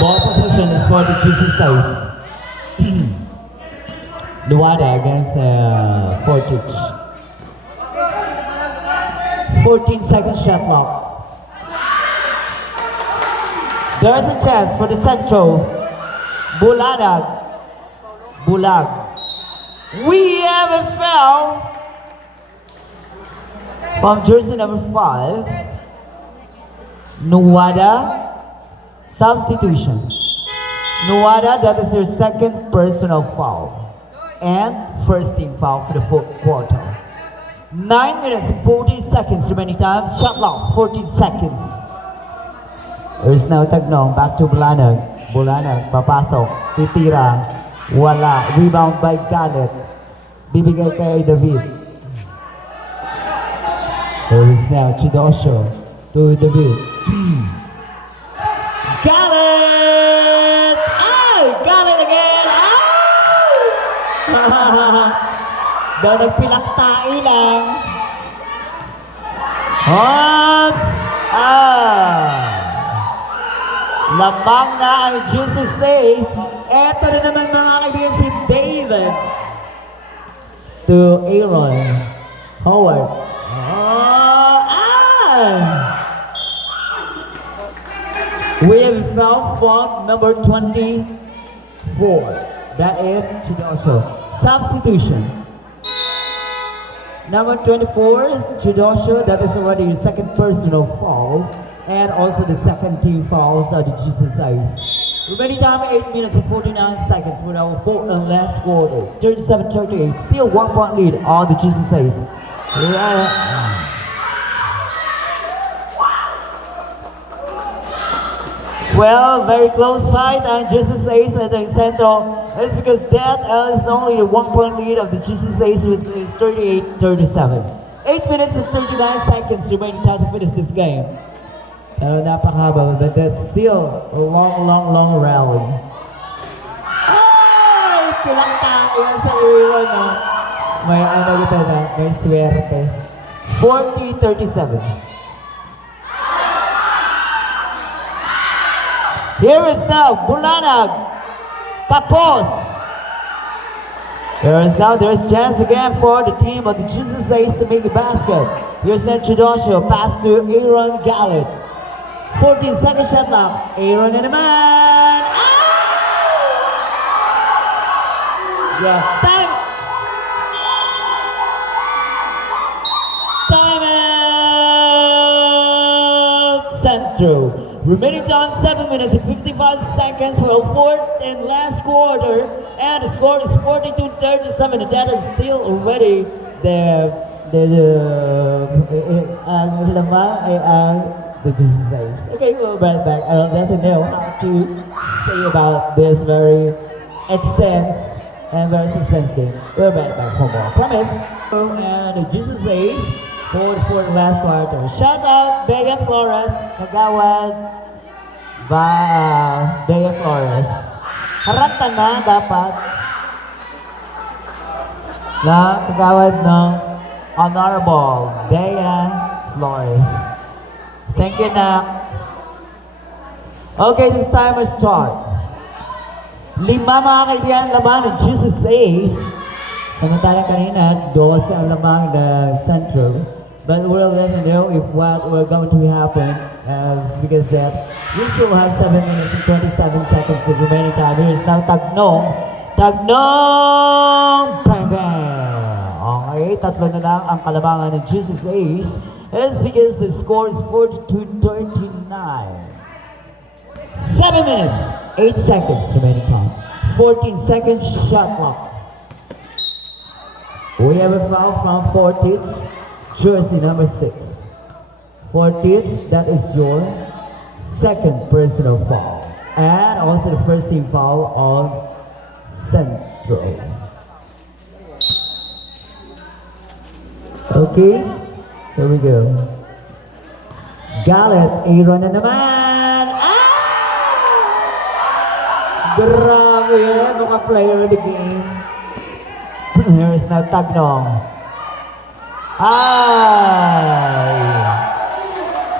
Ball position is for the GC6. Luada against Fortich. 14-second shot clock. There's a chance for the Central. Bulag. We have a foul from jersey number 5. Nuwada. Substitution. Nuwada, that is your second personal foul. And first team foul for the fourth quarter. 9 minutes, 40 seconds remaining time. Shot clock, 14 seconds. There's now Tagnong, back to Bulanag. Bulanag, papasok, titira, wala. Rebound by Galet. Bibigay kay David. There is now Chidosho to David. Galet! Ay! Galet again! Ay! Daw nagpilaktai lang. Hot! Lamang na ang GC6. Eto na naman mga kaibigan si David. To Aaron Howard. We have found from number 24. That is Chidosho. Substitution. Number 24 is Chidosho. That is already your second personal foul. And also the second team fouls are the GC6. Remaining time 8 minutes and 49 seconds with our fourth and last quarter. 37-38. Still 1 point lead on the GC6. Well, very close fight and GC6 at the center. It's because that is only a 1 point lead of the GC6 which is 38-37. 8 minutes and 39 seconds remaining time to finish this game. Pero napakahaba, but that's still a long rally. Ay! Silakta yan sa iwan, no? May ano ito na, may swerte. 40-37. Here is now Bulanag. Tapos. There's chance again for the team of the GC6 to make the basket. Here's now Chidosho, pass to Aaron Gallet. 14-second shot clock. Aaron na naman. Yeah. Time out. Central. Remaining time 7 minutes and 55 seconds for a fourth and last quarter. And the score is 42-37. And that is still already the GC6. Okay, we'll be right back. I don't know how to say about this very extensive and very suspense game. We'll be right back for more. Promise. And the GC6 for the last quarter. Shout out Bega Flores, Kagawad, Bega Flores. Harata na dapat na Kagawad ng Honorable Bega Flores. Thank you, Nak. Okay, this timer start. 5 mga kaibigan laban ng GC6. Samantalang kanina, 12 ang lamang the Central. But we'll let you know if what will going to happen because that we still have 7 minutes and 27 seconds to remaining time. Here is now Tagnong. Bang bang! Okay, tatlo na lang ang kalabangan ng GC6. It's because the score is 42-39. 7 minutes, 8 seconds remaining time. 14-second shot clock. We have a foul from Fortich, jersey number 6. Fortich, that is your second personal foul. And also the first team foul of Central. Okay. Here we go. Gallet, Aaron na naman. Grabe yan, mga player of the game. Here is now Tagnong.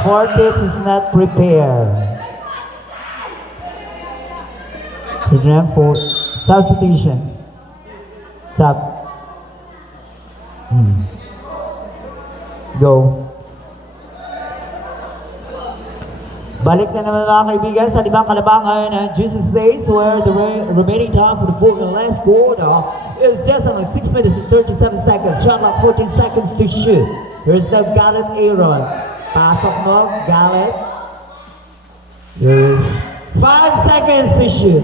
Fortich is not prepared. 39 for substitution. Sub. Go. Balik na naman mga kaibigan sa limang kalabangan ng Jesus Says where the remaining time for the fourth and last quarter is just only 6 minutes and 37 seconds. Shot clock 14 seconds to shoot. Here's the Gallet Aaron. Pasok mo, Gallet. There's 5 seconds to shoot.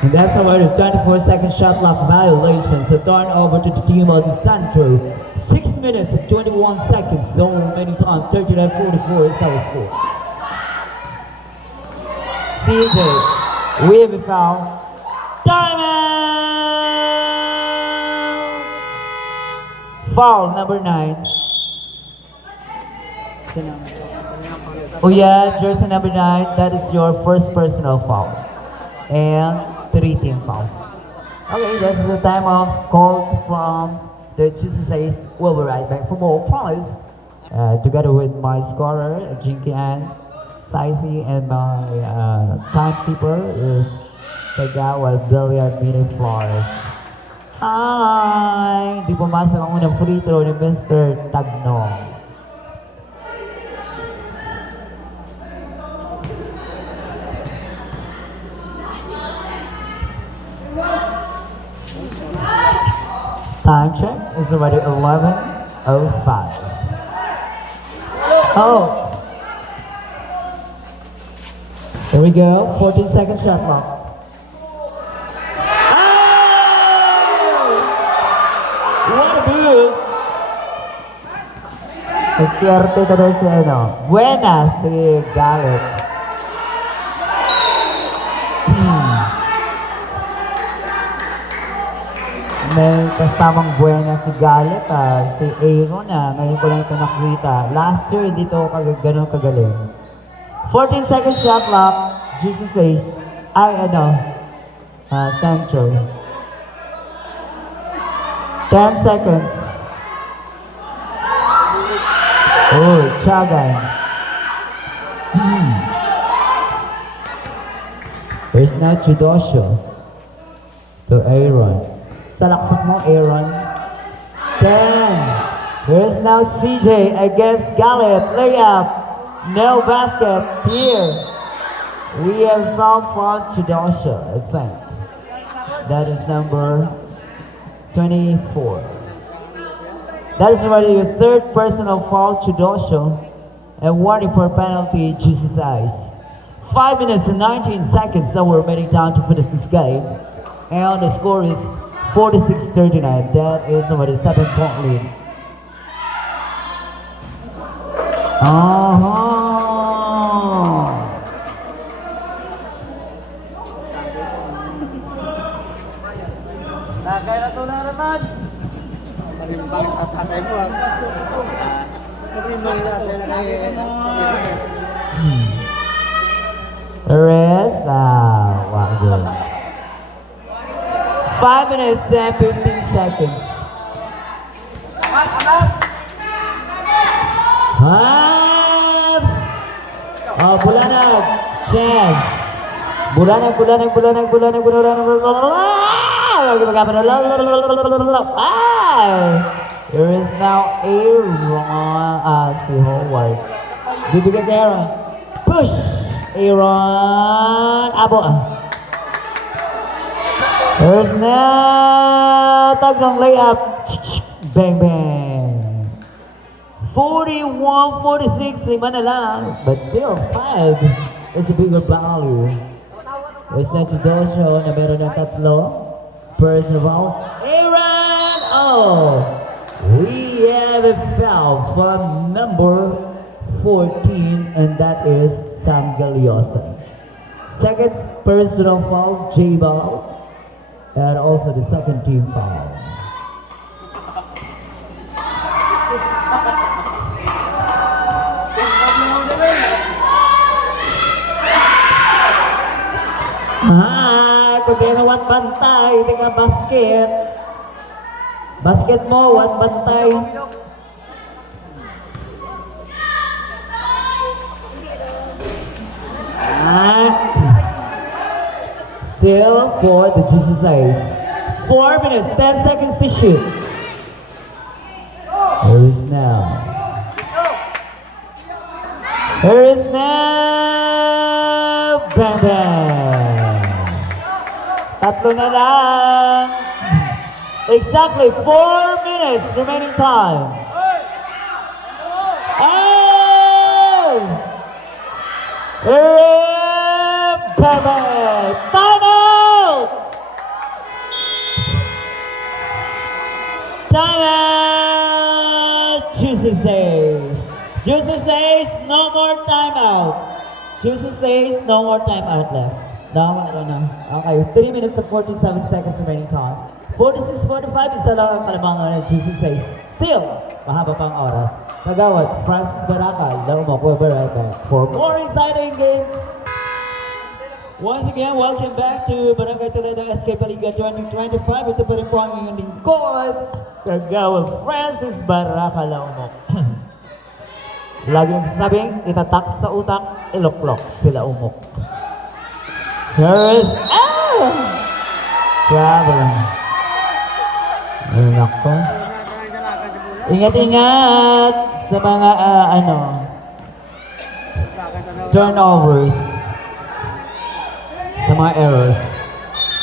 And that's about a 24-second shot clock violation. So turn over to the team of the Centro. 6 minutes and 21 seconds. Zone remaining time 39-44 is our score. CJ, we have found timeout. Foul number 9. Oh yeah, jersey number 9. That is your first personal foul. And 3 team fouls. Okay, that's the time of call from the Jesus Says. We'll be right back for more prize. Together with my scorer, Jinky Ann, Saisi, and my timekeeper is Tagawa Billiard Mini Flores. Hi! Di pumasok ang unang free throw ni Mr. Tagnong. Time check is already 11:05. Oh. Here we go. 14-second shot clock. Oh! What a move! Swerte ka daw si Buena si Gallet. May kasamang buena si Gallet, si Aaron ngayon ko lang ito nakita. Last year, hindi ito ganun kagaling. 14-second shot clock, Jesus Says, Central. 10 seconds. Oh, Chagan. There's now Chidosho to Aaron. Salaksak mo, Aaron. 10. Here's now CJ against Gallet. Layup. No basket. Here. We have foul for Chidosha, I think. That is number 24. That is already your third personal foul, Chidosha. And warning for penalty, Jesus Eyes. 5 minutes and 19 seconds, so we're remaining down to finish this game. And the score is 46-39. That is already 7-point lead. Kaya na ito na naman. Marimbang tatakay mo. Marimbang natin na kayo. Perez, wow, good. 5 minutes and 15 seconds. Habs! Oh, Bulanag. Chance. Bulanag. There is now Aaron. Si Howard. Bibigyan kay Aaron. Push! Aaron. Abo. There's now Tagnong layup. Bang, bang. 41-46. 5 na lang. But still, 5 is a bigger value. There's now Chidosho na meron ng tatlo. Personal foul. Aaron! Oh! We have a foul from number 14, and that is Sam Galiosa. Second personal foul, J-Ball. And also the second team foul. Kung di na wat bantay, di ka basket. Basket mo, wat bantay. Still for the Jesus Ace. 4 minutes, 10 seconds to shoot. Here is now. Here is now. Brandon. Tatlo na lang. Exactly 4 minutes remaining time. And Brandon. Time out. Time out. Jesus says. Jesus says no more timeout. Jesus says no more timeout left. No, I don't know. Okay, 3 minutes and 47 seconds remaining time. 46-45, isa lang ang kalamangan ng Jesus says. Still, mahaba pang oras. Nagawad, Francis Baracal, Laumok, Baraka, for more exciting games. Once again, welcome back to Barangay Toledo Escape Liga 2025. Ito pa rin po ang inyong lingkod, Kagawad Francis Baracal, Laumok. Lagi yung sasabing, itatak sa utak, iloklok sila umok. Here is, grabe lang. Ayun ako. Ingat-ingat sa mga, turnovers. Sa mga errors.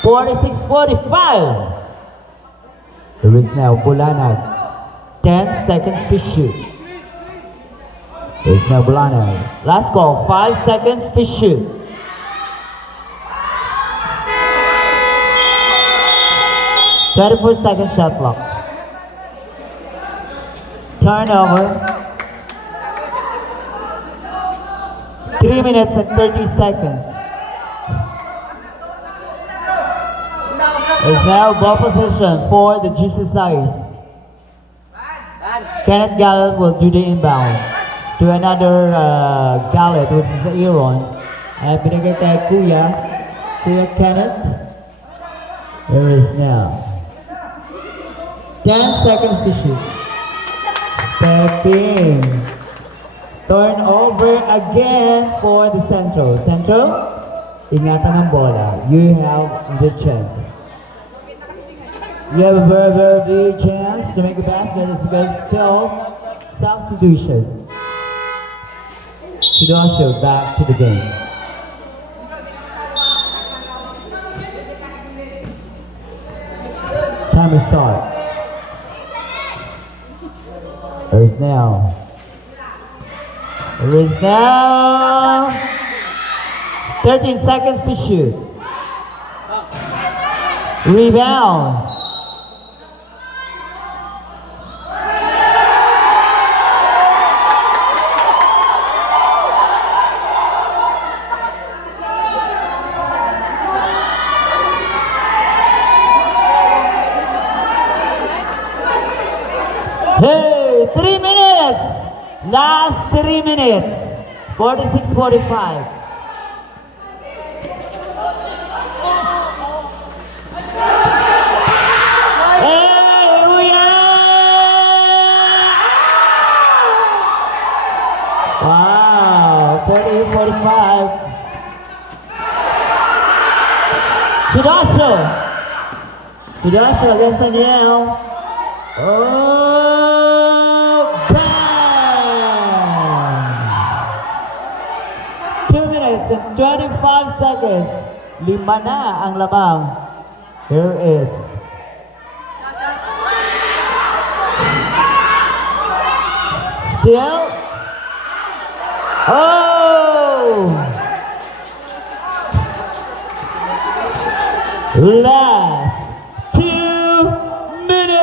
46-45. Here is now, Bulanag. 10 seconds to shoot. There's no Bulano. Last call, 5 seconds to shoot. Second shot clock. Turnover. 3 minutes and 30 seconds. There's now ball position for the Jesus Ice. Kenneth Gallant will do the inbound to another Gallet, which is Aaron. And binigay kay Kuya Kenneth. There is now 10 seconds to shoot. Stepping. Turnover again for the Central. Central, ingatan ang bola. You have the chance. You have a very, very big chance to make a basket. It's because still substitution. Sidosho back to the game. Timer start. There is now. There is now 13 seconds to shoot. Rebound. Hey, 3 minutes! Last 3 minutes. 46-45. Hey, Kuya! Wow, 48-45. Sidosho against Daniel. Oh, bang! 2 minutes and 25 seconds. 5 na ang lamang. Here is. Still. Oh! Last 2 minutes.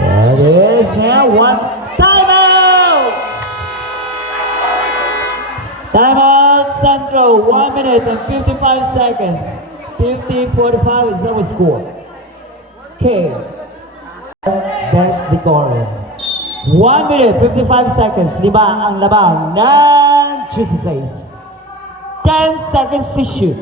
That is now one timeout. Timeout Central. 1 minute and 55 seconds. 50-45 is our score. Okay. That's the score. 1 minute, 55 seconds. 5 ang labang ng Jesus Ace. 10 seconds to shoot.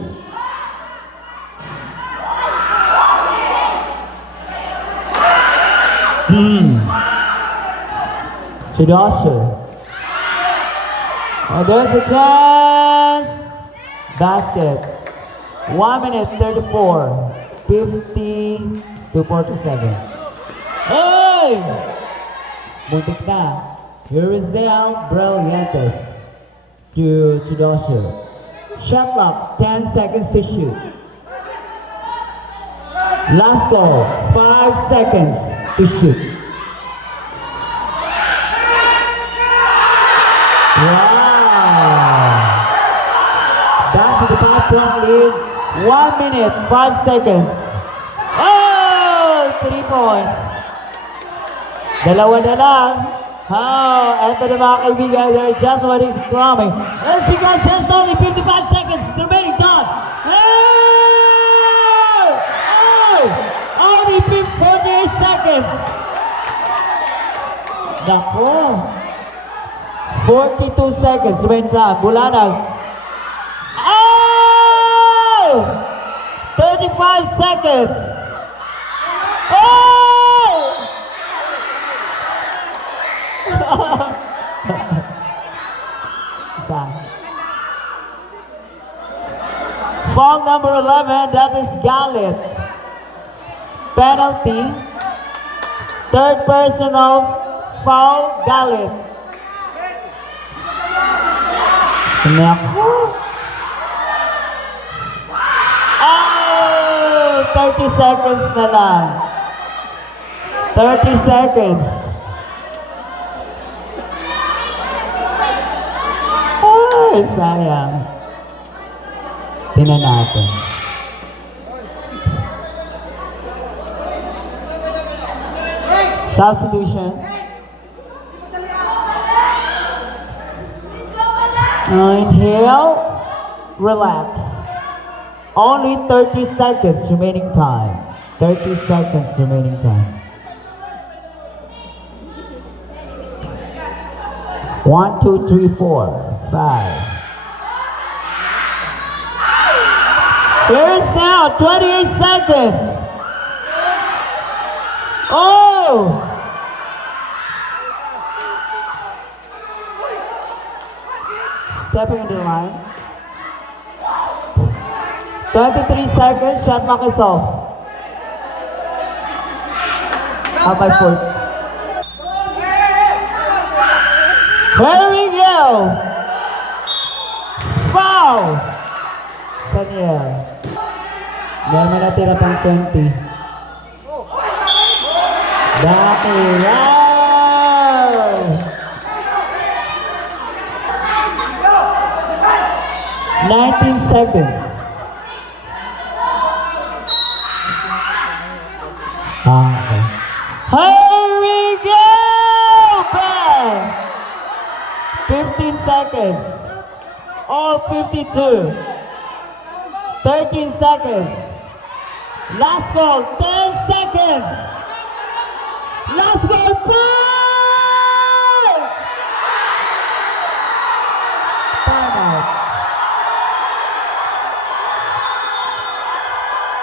Chidoshu. And there's a chance. Basket. 1 minute 34. 50 to 47. Hey! Muntik na. Here is Del Brillantes to Chidoshu. Shot clock, 10 seconds to shoot. Last goal, 5 seconds to shoot. Wow! Down to the 5-point lead. 1 minute, 5 seconds. Oh! 3 points. Dalawa na lang. Oh, eto na mga kaibigan. They're just what is coming. Let's see guys, just only 55 seconds remaining time. Hey! Oh! Only 48 seconds. Nako. 42 seconds remaining time. Bulanag. Oh! 35 seconds. Oh! Foul number 11, that is Galit. Penalty. Third personal foul, Galit. Naku. Oh, 30 seconds na lang. 30 seconds. Ay, sayang. Tingnan natin. Substitution. Inhale. Relax. Only 30 seconds remaining time. 30 seconds remaining time. 1, 2, 3, 4, 5. Here's now 28 seconds. Oh! Stepping into the line. 23 seconds, shot mark is off. Up by 4. Here we go! Foul! Daniel. Meron na tira pang 20. Dati, wow! Nineteen seconds. Okay. Here we go! Bang! 15 seconds. All 52. 13 seconds. Last goal, 10 seconds. Last goal, bang! Time out.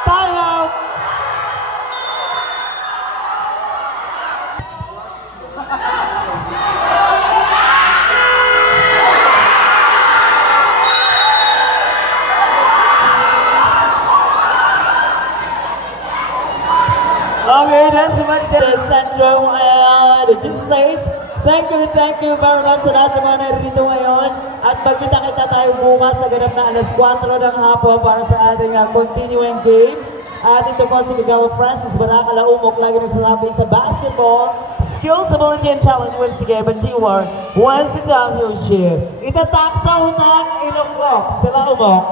Time out. Okay, that's what the Central the Gym States. Thank you very much sa lahat ng mga narito ngayon. At magkita-kita tayo bukas sa ganap na alas 4 ng hapon para sa ating continuing game. At ito po si Kagawa Francis Baracala Umok, lagi nagsasabi sa basketball. Skills, ability, and challenge wins the game, but teamwork wins the championship. Itatap sa unang iluklok sila Umok.